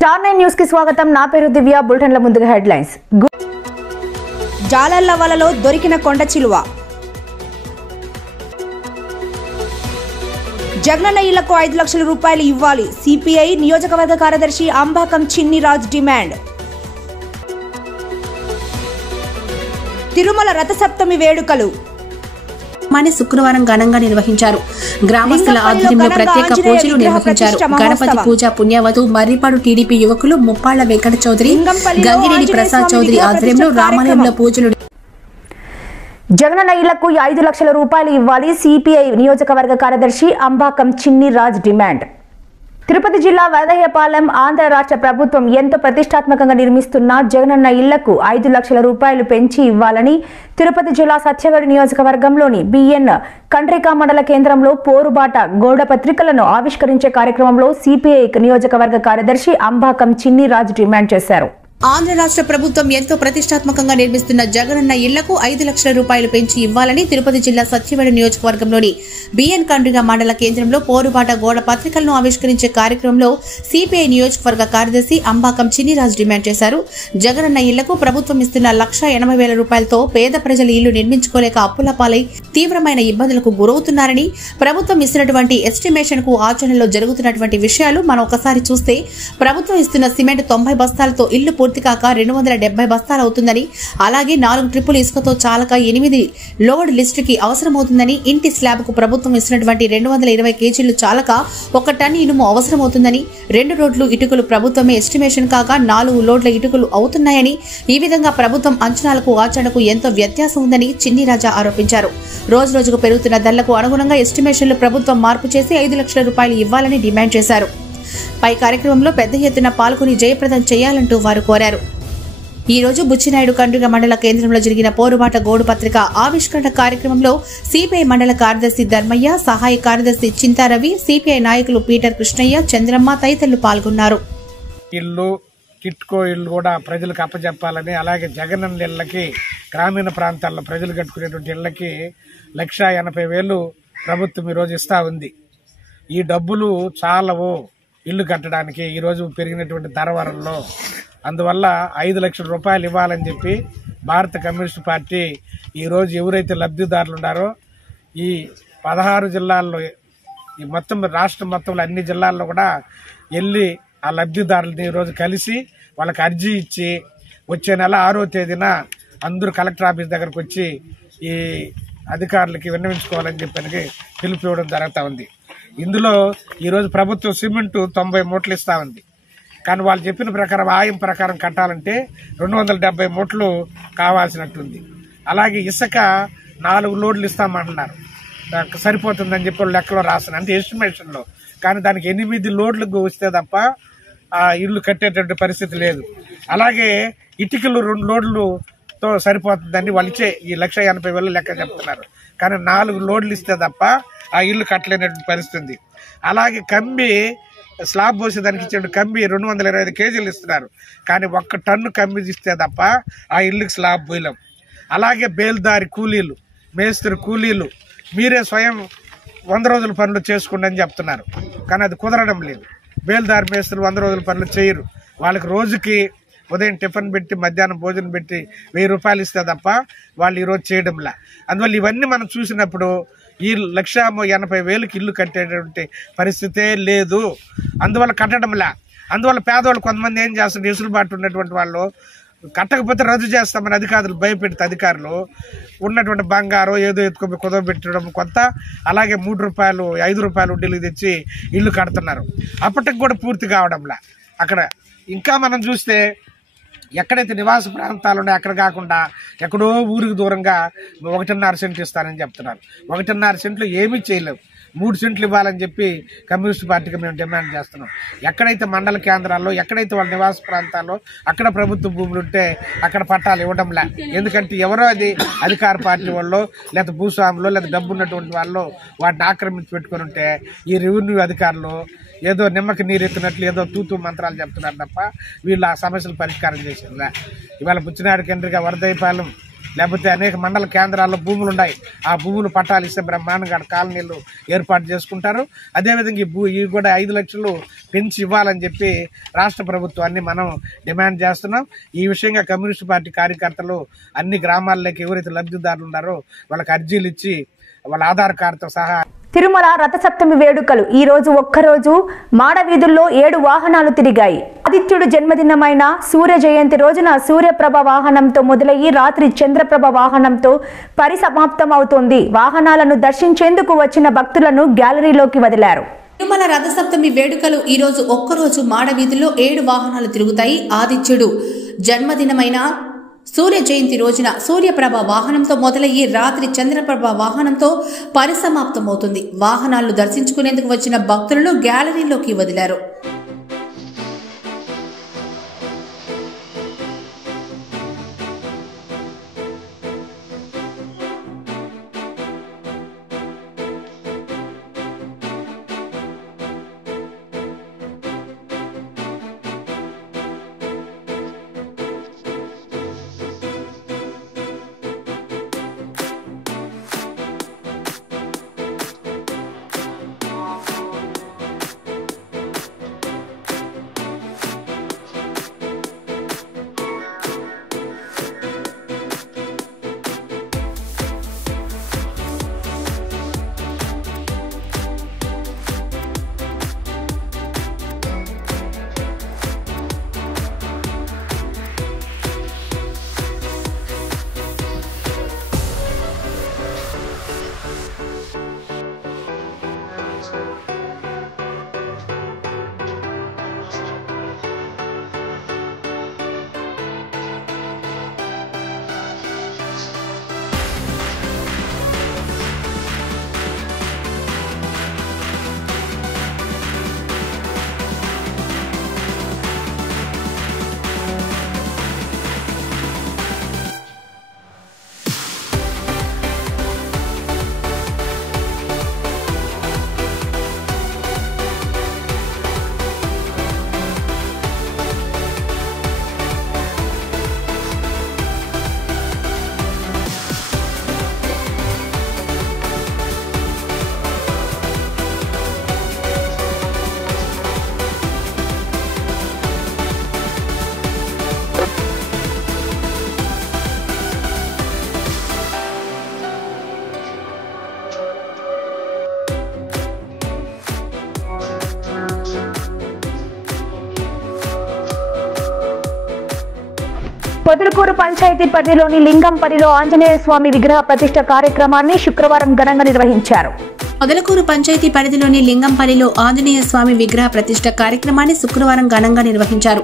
Star 9 news కి స్వాగతం. నా పేరు దివ్య. బులెటిన్ల ముందుగా హెడ్లైన్స్. జాలర్ల వలలో దొరికిన కొండ చిలువ. జగనన్న ఇళ్లకు 5 లక్షల రూపాయలు ఇవ్వాలి. సిపిఐ నియోజకవర్గ కార్యదర్శి అంబాకం చిన్నిరాజ్ డిమాండ్. తిరుమల రథసప్తమి వేడుకలు శుక్రవారం ఘనంగా నిర్వహించారు. గ్రామస్తుల ఆధ్వర్యంలో ప్రత్యేక పూజలు నిర్వహించారు. గణపతి పూజ పుణ్యవతు మర్రిపాడు టీడీపీ యువకులు ముప్పాళ్ల వెంకట చౌదరి, గంగిరెడ్డి ప్రసాద్ చౌదరి ఆధ్వర్యంలో రామాలయంలో పూజలు. జగనన్న ఇళ్లకు 5 లక్షల రూపాయలు ఇవ్వాలి. సిపిఐ నియోజకవర్గ కార్యదర్శి అంబాకం చిన్నిరాజ్ డిమాండ్. తిరుపతి జిల్లా వేదయ్యపాలెం ఆంధ్ర రాష్ట్ర ప్రభుత్వం ఎంతో ప్రతిష్టాత్మకంగా నిర్మిస్తున్న జగనన్న ఇళ్లకు 5 లక్షల రూపాయలు పెంచి ఇవ్వాలని తిరుపతి జిల్లా సత్యవేడు నియోజకవర్గంలోని బిఎన్ కండ్రిక మండల కేంద్రంలో పోరుబాట గోడ పత్రికలను ఆవిష్కరించే కార్యక్రమంలో సిపిఐ నియోజకవర్గ కార్యదర్శి అంబాకం చిన్నిరాజ్ డిమాండ్ చేశారు. ఆంధ్ర రాష్ట్ర ప్రభుత్వం ఎంతో ప్రతిష్టాత్మకంగా నిర్మిస్తున్న జగనన్న ఇళ్లకు 5 లక్షల రూపాయలు పెంచి ఇవ్వాలని తిరుపతి జిల్లా సత్యవేడు నియోజకవర్గంలోని బిఎన్ కండ్రిక మండల కేంద్రంలో పోరుబాట గోడ పత్రికలను ఆవిష్కరించే కార్యక్రమంలో సిపిఐ నియోజకవర్గ కార్యదర్శి అంబాకం చిన్నిరాజ్ డిమాండ్ చేశారు. జగనన్న ఇళ్లకు ప్రభుత్వం ఇస్తున్న 1,80,000 రూపాయలతో పేద ప్రజలు ఇళ్లు నిర్మించుకోలేక అప్పుల పాలై తీవ్రమైన ఇబ్బందులకు గురవుతున్నారని, ప్రభుత్వం ఇస్తున్నటువంటి ఎస్టిమేషన్ కు ఆచరణలో జరుగుతున్నటువంటి విషయాలు మనం ఒకసారి చూస్తే ప్రభుత్వం ఇస్తున్న సిమెంట్ 90 బస్తాలతో ఇల్లు పూర్తి కాక 270 బస్తాలు అవుతుందని, అలాగే 4 ట్రిప్పులు ఇసుకతో చాలక 8 లోడ్ లిస్టుకి అవసరమవుతుందని, ఇంటి స్లాబ్ కు ప్రభుత్వం ఇస్తున్నటువంటి 220 కేజీలు చాలక 1 టన్ ఇనుము అవసరమవుతుందని, 2 రోడ్లు ఇటుకలు ప్రభుత్వమే ఎస్టిమేషన్ కాక 4 లోడ్ల ఇటుకలు అవుతున్నాయని, ఈ విధంగా ప్రభుత్వం అంచనాలకు ఆచరణకు ఎంతో వ్యత్యాసం ఉందని చిన్నిరాజా ఆరోపించారు. రోజు రోజుకు పెరుగుతున్న ధరలకు అనుగుణంగా ఎస్టిమేషన్లు ప్రభుత్వం మార్పు చేసి 5 లక్షల రూపాయలు ఇవ్వాలని డిమాండ్ చేశారు. పై కార్యక్రమంలో పెద్ద ఎత్తున పాల్గొని జయప్రదం చేయాలంటూ వారు కోరారు. ఈ రోజు బుచ్చినాయుడు కండ్రిక మండల కేంద్రంలో జరిగిన పోరుబాట గోడు పత్రిక ఆవిష్కరణ కార్యక్రమంలో సిపిఐ మండల కార్యదర్శి ధర్మయ్య, సహాయ కార్యదర్శి చింతారవి, సిపిఐ నాయకులు పీటర్ కృష్ణయ్య, చంద్రమ్మ తదితరులు పాల్గొన్నారు. ఇల్లు కిట్కో ఇల్లు కూడా ప్రజలకు అప్పచెప్పాలని, అలాగే జగనన్న ఇళ్లకి గ్రామీణ ప్రాంతాల్లో ప్రజలు కట్టుకునేటువంటి ఇళ్లకి 1,80,000 ప్రభుత్వం ఈరోజు ఇస్తా ఉంది. ఈ డబ్బులు చాలవు ఇల్లు కట్టడానికి ఈరోజు పెరిగినటువంటి ధరవరంలో. అందువల్ల 5 లక్షల రూపాయలు ఇవ్వాలని చెప్పి భారత కమ్యూనిస్టు పార్టీ ఈరోజు ఎవరైతే లబ్ధిదారులు ఉన్నారో ఈ 16 జిల్లాల్లో, ఈ మొత్తం రాష్ట్రం మొత్తంలో అన్ని జిల్లాల్లో కూడా వెళ్ళి ఆ లబ్ధిదారులని ఈరోజు కలిసి వాళ్ళకి అర్జీ ఇచ్చి వచ్చే నెల 6వ తేదీన అందరూ కలెక్టర్ ఆఫీస్ దగ్గరకు వచ్చి ఈ అధికారులకి విన్నవించుకోవాలని చెప్పి పిలుపు ఇవ్వడం జరుగుతూ ఉంది. ఇందులో ఈరోజు ప్రభుత్వం సిమెంట్ 90 మూటలు ఇస్తా ఉంది. కానీ వాళ్ళు చెప్పిన ప్రకారం ఆయం ప్రకారం కట్టాలంటే 270 మూటలు కావాల్సినట్టుంది. అలాగే ఇసుక 4 లోడ్లు ఇస్తామంటున్నారు. సరిపోతుందని చెప్పి లెక్కలో రాసిన అంటే ఎస్టిమేషన్లో. కానీ దానికి 8 లోడ్లకు వస్తే తప్ప ఆ ఇల్లు కట్టేటువంటి పరిస్థితి లేదు. అలాగే ఇటుకలు 2 లోడ్లతో సరిపోతుందని వాళ్ళు ఇచ్చే ఈ 1,80,000 లెక్క చెప్తున్నారు. కానీ 4 లోడ్లు ఇస్తే తప్ప ఆ ఇల్లు కట్టలేనటువంటి పరిస్థితి. అలాగే కంబి స్లాబ్ పోసేదానికి ఇచ్చే కంబి 225 కేజీలు ఇస్తున్నారు. కానీ 1 టన్ను కంబి ఇస్తే తప్ప ఆ ఇల్లుకి స్లాబ్ పోయలేం. అలాగే బేల్దారి కూలీలు, మేస్త్రి కూలీలు మీరే స్వయం 100 రోజుల పనులు చేసుకోండి అని చెప్తున్నారు. కానీ అది కుదరడం లేదు. బేల్దారి మేస్త్రులు 100 రోజుల పనులు చేయరు. వాళ్ళకి రోజుకి ఉదయం టిఫిన్ పెట్టి మధ్యాహ్నం భోజనం పెట్టి 1000 రూపాయలు ఇస్తే తప్ప వాళ్ళు ఈరోజు చేయడంలా. అందువల్ల ఇవన్నీ మనం చూసినప్పుడు ఈ 1,80,000 ఇల్లు కట్టేటువంటి పరిస్థితే లేదు. అందువల్ల కట్టడంలా. అందువల్ల పేదవాళ్ళు కొంతమంది ఏం చేస్తారు, ఎసులుబాటు ఉన్నటువంటి వాళ్ళు కట్టకపోతే రద్దు చేస్తామని అధికారులు భయపెడితే అధికారులు ఉన్నటువంటి బంగారం ఏదో ఎత్తుకొని కుదవబెట్టడం కొంత, అలాగే 3 రూపాయలు 5 రూపాయలు వడ్డీలు తెచ్చి ఇల్లు కడుతున్నారు. అప్పటికి కూడా పూర్తి కావడంలా. అక్కడ ఇంకా మనం చూస్తే ఎక్కడైతే నివాస ప్రాంతాలు ఉన్నాయో అక్కడ కాకుండా ఎక్కడో ఊరికి దూరంగా 1.5 సెంట్లు ఇస్తారని చెప్తున్నారు. 1.5 సెంట్లు ఏమీ చేయలేవు. 3 సెంట్లు ఇవ్వాలని చెప్పి కమ్యూనిస్ట్ పార్టీకి మేము డిమాండ్ చేస్తున్నాం. ఎక్కడైతే మండల కేంద్రాల్లో, ఎక్కడైతే వాళ్ళ నివాస ప్రాంతాల్లో అక్కడ ప్రభుత్వ భూములు ఉంటే అక్కడ పట్టాలు ఇవ్వడంలే. ఎందుకంటే ఎవరో అది అధికార పార్టీ వాళ్ళు లేదా భూస్వాములు లేదా డబ్బు ఉన్నటువంటి వాళ్ళు వాటిని ఆక్రమించి పెట్టుకుని ఉంటే ఈ రెవెన్యూ అధికారులు ఏదో నిమ్మకి నీరెత్తినట్లు ఏదో తూతూ మంత్రాలు చెప్తున్నారు తప్ప వీళ్ళు ఆ సమస్యలు పరిష్కారం చేసిందా. ఇవాళ బుచ్చినాయుడు కండ్రిక వరదైపాలెం లేకపోతే అనేక మండల కేంద్రాల్లో భూములు ఉన్నాయి. ఆ భూములు పట్టాలు ఇస్తే బ్రహ్మాండంగా కాలనీలు ఏర్పాటు చేసుకుంటారు. అదేవిధంగా ఇవి కూడా 5 లక్షలు పెంచి ఇవ్వాలని చెప్పి రాష్ట్ర ప్రభుత్వాన్ని మనం డిమాండ్ చేస్తున్నాం. ఈ విషయంగా కమ్యూనిస్ట్ పార్టీ కార్యకర్తలు అన్ని గ్రామాల్లోకి ఎవరైతే లబ్ధిదారులు ఉన్నారో వాళ్ళకి అర్జీలు ఇచ్చి వాళ్ళ ఆధార్ కార్డుతో సహా తిరుమల రథసప్తమి వేడుకలు ఈ రోజు ఒక్కరోజు మాడవీధుల్లో 7 వాహనాలు తిరిగాయి. ఆదిత్యుడు జన్మదినమైన సూర్య జయంతి రోజున సూర్యప్రభ వాహనంతో మొదలయ్యి రాత్రి చంద్రప్రభ వాహనంతో పరిసమాప్తం అవుతోంది. వాహనాలను దర్శించేందుకు వచ్చిన భక్తులను గ్యాలరీలోకి వదిలారు. తిరుమల రథసప్తమి వేడుకలు ఈ రోజు ఒక్కరోజు మాడవీధుల్లో 7 వాహనాలు తిరుగుతాయి. ఆదిత్యుడు జన్మదినమైన సూర్య జయంతి రోజున సూర్యప్రభ వాహనంతో మొదలయ్యి రాత్రి చంద్రప్రభ వాహనంతో పరిసమాప్తమవుతుంది. వాహనాలను దర్శించుకునేందుకు వచ్చిన భక్తులను గ్యాలరీలోకి వదిలారు. పొదలకూరు పంచాయతీ పరిధిలోని లింగంపల్లిలో ఆంజనేయ స్వామి విగ్రహ ప్రతిష్ఠ కార్యక్రమాన్ని శుక్రవారం ఘనంగా నిర్వహించారు. పొదలకూరు పంచాయతీ పరిధిలోని లింగంపల్లిలో ఆంజనేయ స్వామి విగ్రహ ప్రతిష్ఠ కార్యక్రమాన్ని శుక్రవారం ఘనంగా నిర్వహించారు.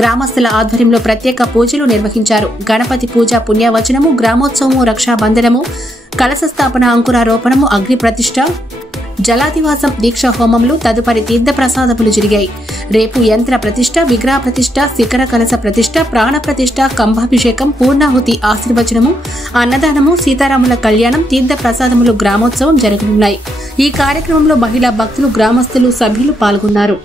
గ్రామస్తుల ఆధ్వర్యంలో ప్రత్యేక పూజలు నిర్వహించారు. గణపతి పూజ, పుణ్యవచనము, గ్రామోత్సవము, రక్షాబంధనము, కలశ స్థాపన, అంకురారోపణము, అగ్ని ప్రతిష్ఠ, జలాదివాసం, దీక్ష హోమములు, తదుపరి తీర్థ ప్రసాదములు జరిగాయి. రేపు యంత్ర ప్రతిష్ఠ, విగ్రహ ప్రతిష్ఠ, శిఖర కలశ ప్రతిష్ఠ, ప్రాణ ప్రతిష్ఠ, కంభాభిషేకం, పూర్ణాహుతి, ఆశీర్వచనము, అన్నదానము, సీతారాముల కళ్యాణం, తీర్థ ప్రసాదములు, గ్రామోత్సవం జరగనున్నాయి. ఈ కార్యక్రమంలో మహిళా భక్తులు, గ్రామస్తులు, సభ్యులు పాల్గొన్నారు.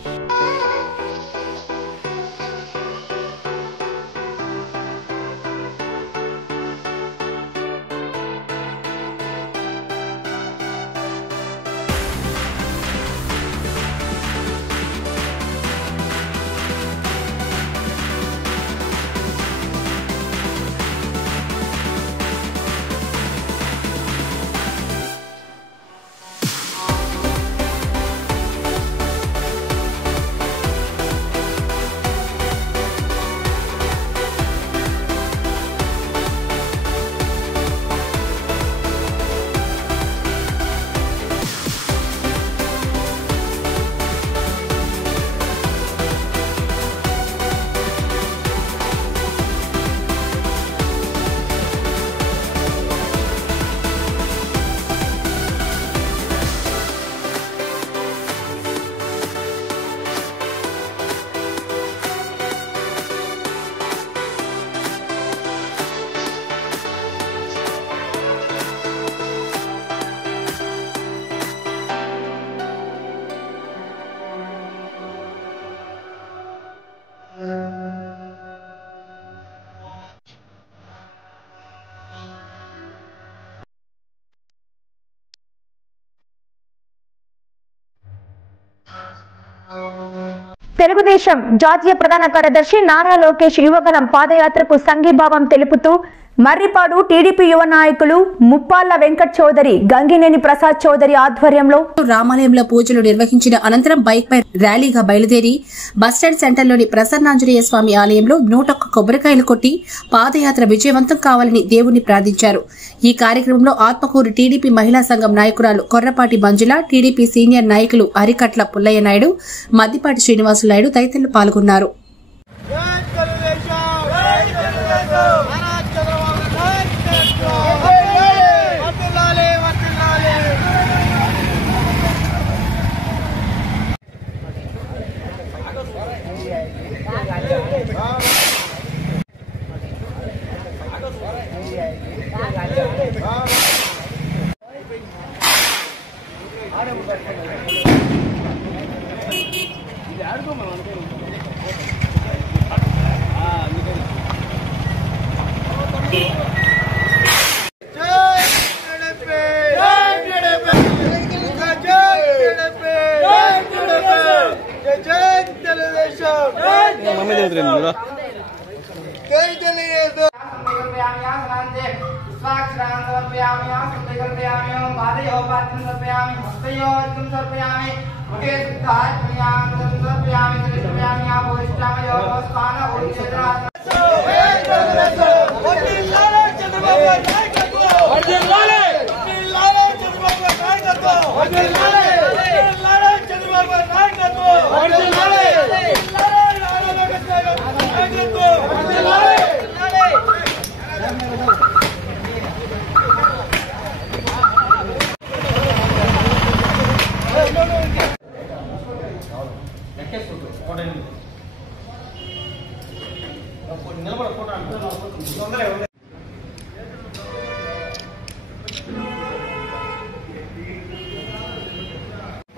తెలుగుదేశం జాతీయ ప్రధాన కార్యదర్శి నారా లోకేష్ యువగలం పాదయాత్రకు సంఘీభావం తెలుపుతూ మర్రిపాడు టీడీపీ యువ నాయకులు ముప్పాళ్ల వెంకట్ చౌదరి, గంగినేని ప్రసాద్ చౌదరి ఆధ్వర్యంలో రామాలయంలో పూజలు నిర్వహించిన అనంతరం బైక్ పై ర్యాలీగా బయలుదేరి బస్టాండ్ సెంటర్లోని ప్రసన్నాంజనేయ స్వామి ఆలయంలో 101 కొబ్బరికాయలు కొట్టి పాదయాత్ర విజయవంతం కావాలని దేవుణ్ణి ప్రార్థించారు. ఈ కార్యక్రమంలో ఆత్మకూరు టీడీపీ మహిళా సంఘం నాయకురాలు కొర్రపాటి మంజుల, టీడీపీ సీనియర్ నాయకులు అరికట్ల పుల్లయ్య నాయుడు, మద్దిపాటి శ్రీనివాసులు నాయుడు తదితరులు పాల్గొన్నారు.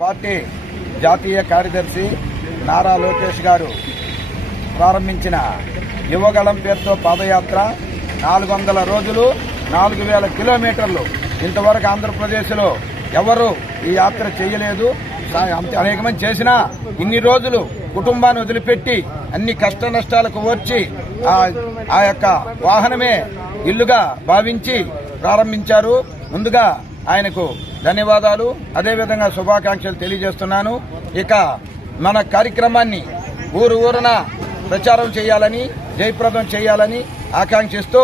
పార్టీ జాతీయ కార్యదర్శి నారా లోకేష్ గారు ప్రారంభించిన యువగలం పేరుతో పాదయాత్ర 400 రోజులు 4000 కిలోమీటర్లు. ఇంతవరకు ఆంధ్రప్రదేశ్లో ఎవరు ఈ యాత్ర చేయలేదు. అనేక మంది చేసినా ఇన్ని రోజులు కుటుంబాన్ని వదిలిపెట్టి అన్ని కష్ట నష్టాలకు వచ్చి ఆ యొక్క వాహనమే ఇల్లుగా భావించి ప్రారంభించారు. ముందుగా ఆయనకు ధన్యవాదాలు, అదేవిధంగా శుభాకాంక్షలు తెలియజేస్తున్నాను. ఇక మన కార్యక్రమాన్ని ఊరున ప్రచారం చేయాలని, జయప్రదం చేయాలని ఆకాంక్షిస్తూ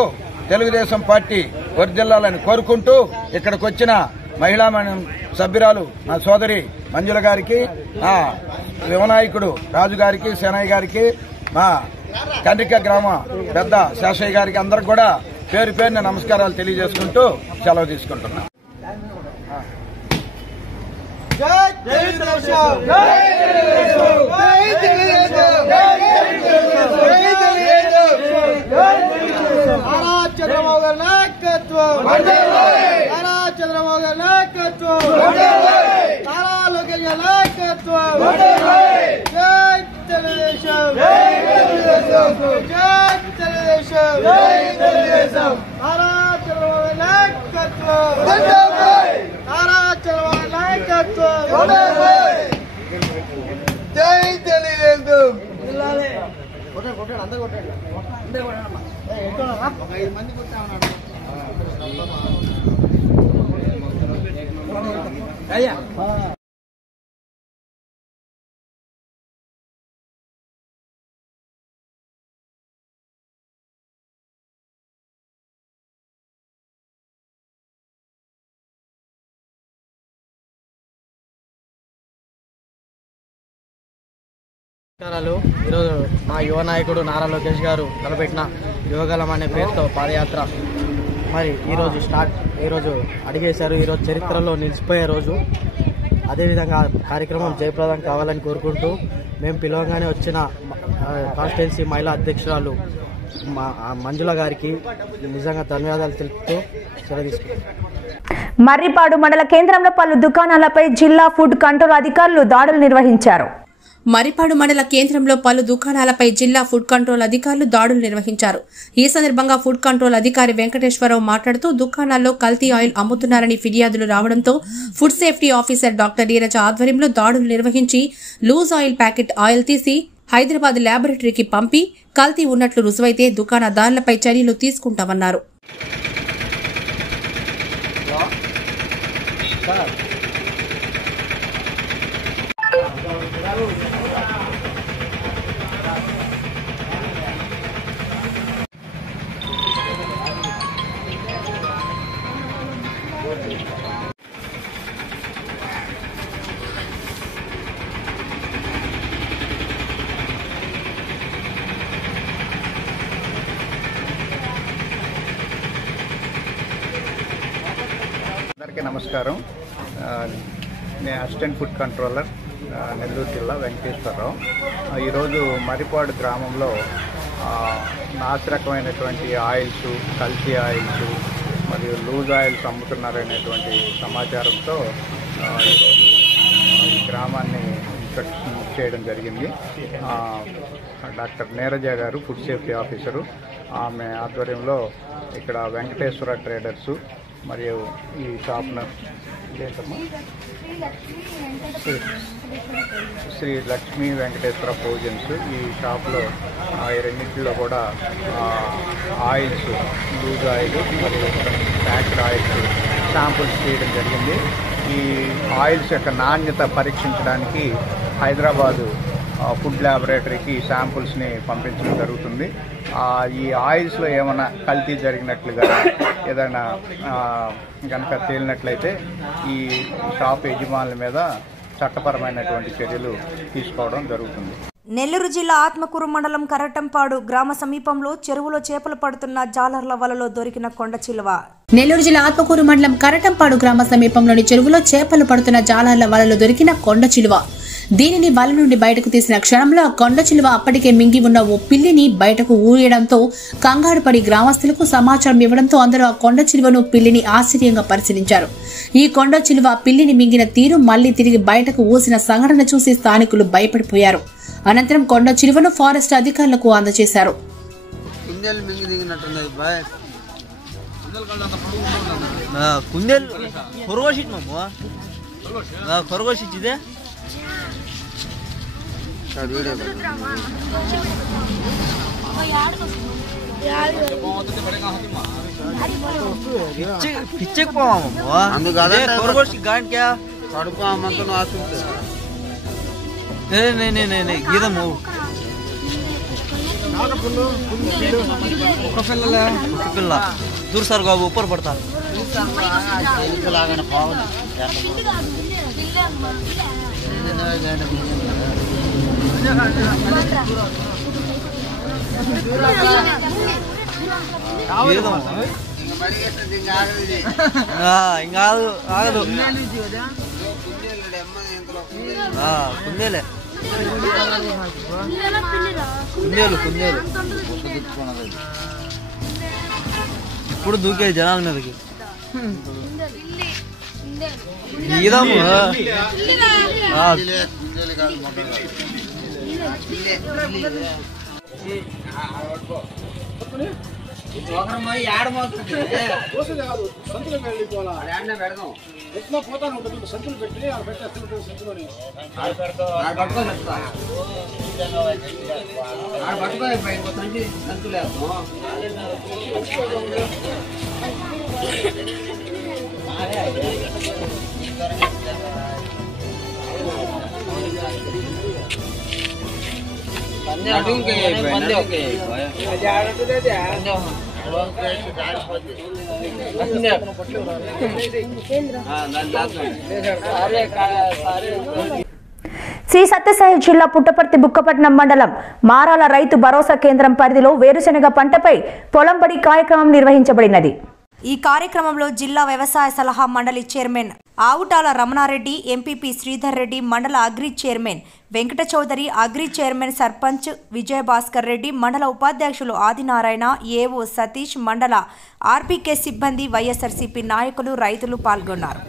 తెలుగుదేశం పార్టీ వర్ధిల్లాలని కోరుకుంటూ ఇక్కడికి వచ్చిన మహిళా సభ్యురాలు నా సోదరి మంజుల గారికి, నా యువనాయకుడు రాజు గారికి, సేనయ్య గారికి, మా కండ్రిక గ్రామ పెద్ద శేషయ్య గారికి అందరికి కూడా పేరు పేరున నమస్కారాలు తెలియజేసుకుంటూ సెలవు తీసుకుంటున్నాను. చంద్రబాబు గారి నాయకత్వం, చంద్రబాబు గారి నాయకత్వం, నారా లోకేష్ గారి నాయకత్వం, జై తెలుగుదేశం, జై తెలుగుదేశం, నారా చంద్రబాబు గారి నాయకత్వం, నారా చంద్రబాబు గారి నాయకత్వం, జై తెలుగుదేశం. అందరూ కొట్టాడు, అందరూ కొట్టాడమ్మా. 5 మంది కొట్టామన్నాడు. అయ్యా ఈరోజు మా యువ నాయకుడు నారా లోకేష్ గారు తలపెట్టిన యువగలం అనే పేరుతో పాదయాత్ర మరి ఈరోజు అడిగేశారు. ఈరోజు చరిత్రలో నిలిచిపోయే రోజు. అదేవిధంగా కార్యక్రమం జయప్రదం కావాలని కోరుకుంటూ మేము పిలవగానే వచ్చిన కాన్స్టిట్యున్సీ మహిళా అధ్యక్షురాలు మంజుల గారికి నిజంగా ధన్యవాదాలు తెలుపుతూ సెలవు తీసుకుంటాం. మర్రిపాడు మండల కేంద్రంలో పలు దుకాణాలపై జిల్లా ఫుడ్ కంట్రోల్ అధికారులు దాడులు నిర్వహించారు. మరిపాడు మండల కేంద్రంలో పలు దుకాణాలపై జిల్లా ఫుడ్ కంట్రోల్ అధికారులు దాడులు నిర్వహించారు. ఈ సందర్భంగా ఫుడ్ కంట్రోల్ అధికారి వెంకటేశ్వరరావు మాట్లాడుతూ దుకాణాల్లో కల్తీ ఆయిల్ అమ్ముతున్నారని ఫిర్యాదులు రావడంతో food safety officer doctor Neeraja ఆధ్వర్యంలో దాడులు నిర్వహించి లూజ్ ఆయిల్ ప్యాకెట్ ఆయిల్ తీసి హైదరాబాద్ ల్యాబొరేటరీకి పంపి కల్తీ ఉన్నట్లు రుజువైతే దుకాణదారులపై చర్యలు తీసుకుంటామన్నారు. అందరికీ నమస్కారం. నేను అసిస్టెంట్ ఫుడ్ కంట్రోలర్ నెల్లూరు జిల్లా వెంకటేశ్వరరావు. ఈరోజు మరిపాడు గ్రామంలో నాసిరకమైనటువంటి ఆయిల్స్, కల్తీ ఆయిల్స్ మరియు లూజ్ ఆయిల్స్ అమ్ముతున్నారనేటువంటి సమాచారంతో ఈరోజు ఈ గ్రామాన్ని ఇన్స్పెక్షన్ చేయడం జరిగింది. డాక్టర్ నీరజ గారు ఫుడ్ సేఫ్టీ ఆఫీసరు, ఆమె ఆధ్వర్యంలో ఇక్కడ వెంకటేశ్వర ట్రేడర్సు మరియు ఈ షాప్ను శ్రీ లక్ష్మీ వెంకటేశ్వర ప్రొవిజన్స్, ఈ షాప్లో ఈ రెండింటిలో కూడా ఆయిల్స్, లూజ్ ఆయిల్ మరియు ప్యాక్డ్ ఆయిల్స్ శాంపుల్స్ తీయడం జరిగింది. ఈ ఆయిల్స్ యొక్క నాణ్యత పరీక్షించడానికి హైదరాబాదు ఫుడ్ ల్యాబొరేటరీకి శాంపుల్స్ని పంపించడం జరుగుతుంది. ఈ ఆయిల్స్లో ఏమైనా కల్తీ జరిగినట్లుగా ఏదైనా కనుక తేలినట్లయితే ఈ షాప్ యజమానుల మీద చట్టపరమైనటువంటి చర్యలు తీసుకోవడం జరుగుతుంది. నెల్లూరు జిల్లా ఆత్మకూరు మండలం కరటంపాడు గ్రామ సమీపంలో చెరువులో చేపలు పడుతున్న జాలర్ల వలలో దొరికిన కొండ చిలువ. నెల్లూరు జిల్లా ఆత్మకూరు మండలం కరటంపాడు గ్రామ సమీపంలోని చెరువులో చేపలు పడుతున్న జాలర్ల వలలో దొరికిన కొండ చిలువ. దీనిని వల నుండి బయటకు తీసిన క్షణంలో ఆ కొండ చిలువ అప్పటికే మింగి ఉన్న ఓ పిల్లిని బయటకు ఊయడంతో కంగారు పడి గ్రామస్తులకు సమాచారం ఇవ్వడంతో అందరూ ఆ కొండ చిలువను, పిల్లిని ఆశ్చర్యంగా పరిశీలించారు. ఈ కొండ చిలువ పిల్లిని మింగిన తీరు, మళ్లీ తిరిగి బయటకు ఊసిన సంఘటన చూసి స్థానికులు భయపడిపోయారు. అనంతరం కొండ చిలువను ఫారెస్ట్ అధికారులకు అందజేశారు. दूर सर का ऊपर पड़ता ఆగదు కుందేలే కుందేలు కుందేలు ఇప్పుడు దూకే జనాల మీదకి ఈదము సంతులు పెట్టి శ్రీ సత్యసాయి జిల్లా పుట్టపర్తి బుక్కపట్నం మండలం మారాల రైతు భరోసా కేంద్రం పరిధిలో వేరుశెనగ పంటపై పొలంబడి కార్యక్రమం నిర్వహించబడినది. ఈ కార్యక్రమంలో జిల్లా వ్యవసాయ సలహా మండలి చైర్మన్ ఆవుటాల రమణారెడ్డి, ఎంపీపీ శ్రీధర్ రెడ్డి, మండల agri chairman Venkata Chowdary, agri chairman sarpanch Vijayabhaskar Reddy, మండల ఉపాధ్యక్షులు ఆదినారాయణ, ఏఓ సతీష్, మండల ఆర్పీకే సిబ్బంది, వైఎస్ఆర్సీపీ నాయకులు, రైతులు పాల్గొన్నారు.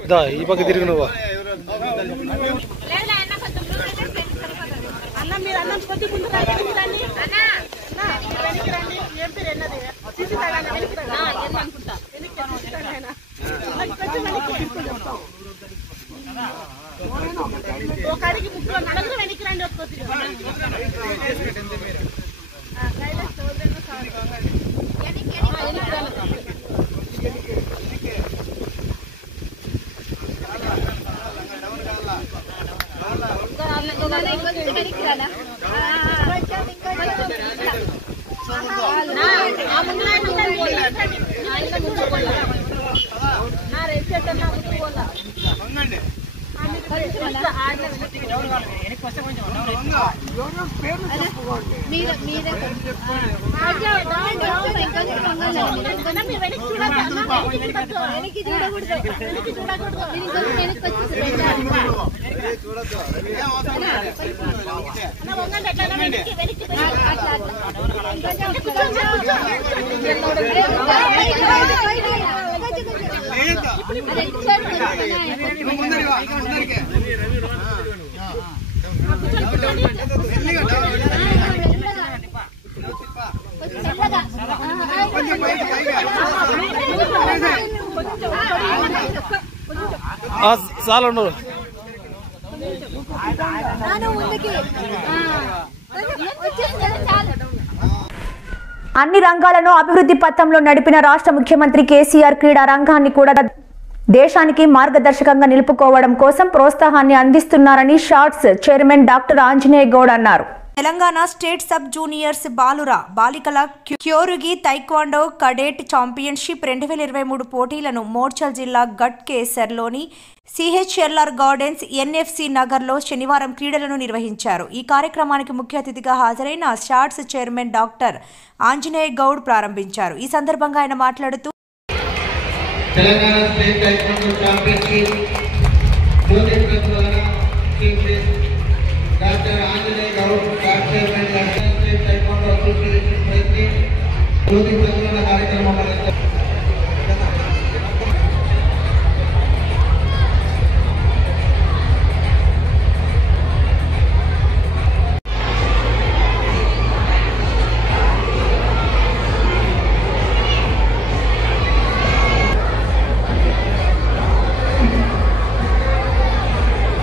అన్ని రంగాలను అభివృద్ధి పథంలో నడిపిన రాష్ట్ర ముఖ్యమంత్రి కేసీఆర్ క్రీడా రంగాన్ని కూడా దేశానికి మార్గదర్శకంగా నిలుపుకోవడం కోసం ప్రోత్సాహాన్ని అందిస్తున్నారని షార్ట్స్ చైర్మన్ డాక్టర్ ఆంజనేయ గౌడ్ అన్నారు. తెలంగాణ స్టేట్ సబ్ జూనియర్స్ బాలికల క్యోరుగి తైక్వాండో కడేట్ ఛాంపియన్షిప్ 2023 పోటీలను మోర్చల్ జిల్లా గట్ కేసర్లోని సిహెచ్ఎల్ఆర్ గార్డెన్స్ ఎన్ఎఫ్సి నగర్లో శనివారం క్రీడలను నిర్వహించారు. ఈ కార్యక్రమానికి ముఖ్య అతిథిగా హాజరైన sports chairman doctor Anjaneya Goud ప్రారంభించారు. ఈ సందర్భంగా ఆయన మాట్లాడుతూ Telangana state taekwondo championship doctor Anjaneya Goud chairman state taekwondo association president జ్యోతి ప్రజ్వలన కార్యక్రమం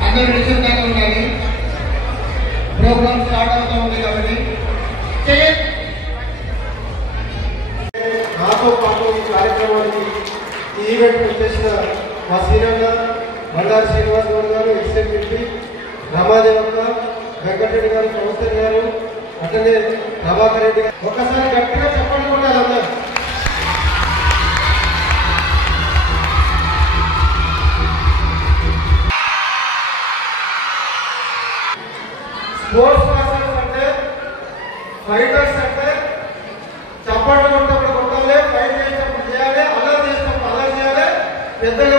అందరూ నిశ్చితంగా ఉండాలి. ప్రోగ్రామ్ స్టార్ట్ అవుతా ఉంది కాబట్టి నాతో పాటు ఈ కార్యక్రమానికి ఈ ఈవెంట్ వచ్చేసిన మా సీనియర్ గారు బండారు శ్రీనివాస్ గౌడ్ గారు, ఎక్స్ఎంపీ రమాదేవక్క, వెంకటరెడ్డి గారు, కౌన్సిలర్ గారు, అట్లనే ప్రభాకర్ రెడ్డి గారు. ఒక్కసారి గట్టిగా చెప్పండి కూడా అందరూ. స్పోర్ట్స్ పర్సన్స్ అంటే ఫైటర్స్ అంటే చప్పట్లు కొట్టినప్పుడు కొట్టాలి, ఫైట్ చేసినప్పుడు చేయాలి, అల్లరి చేసినప్పుడు అల్లరి చేయాలి, పెద్దలు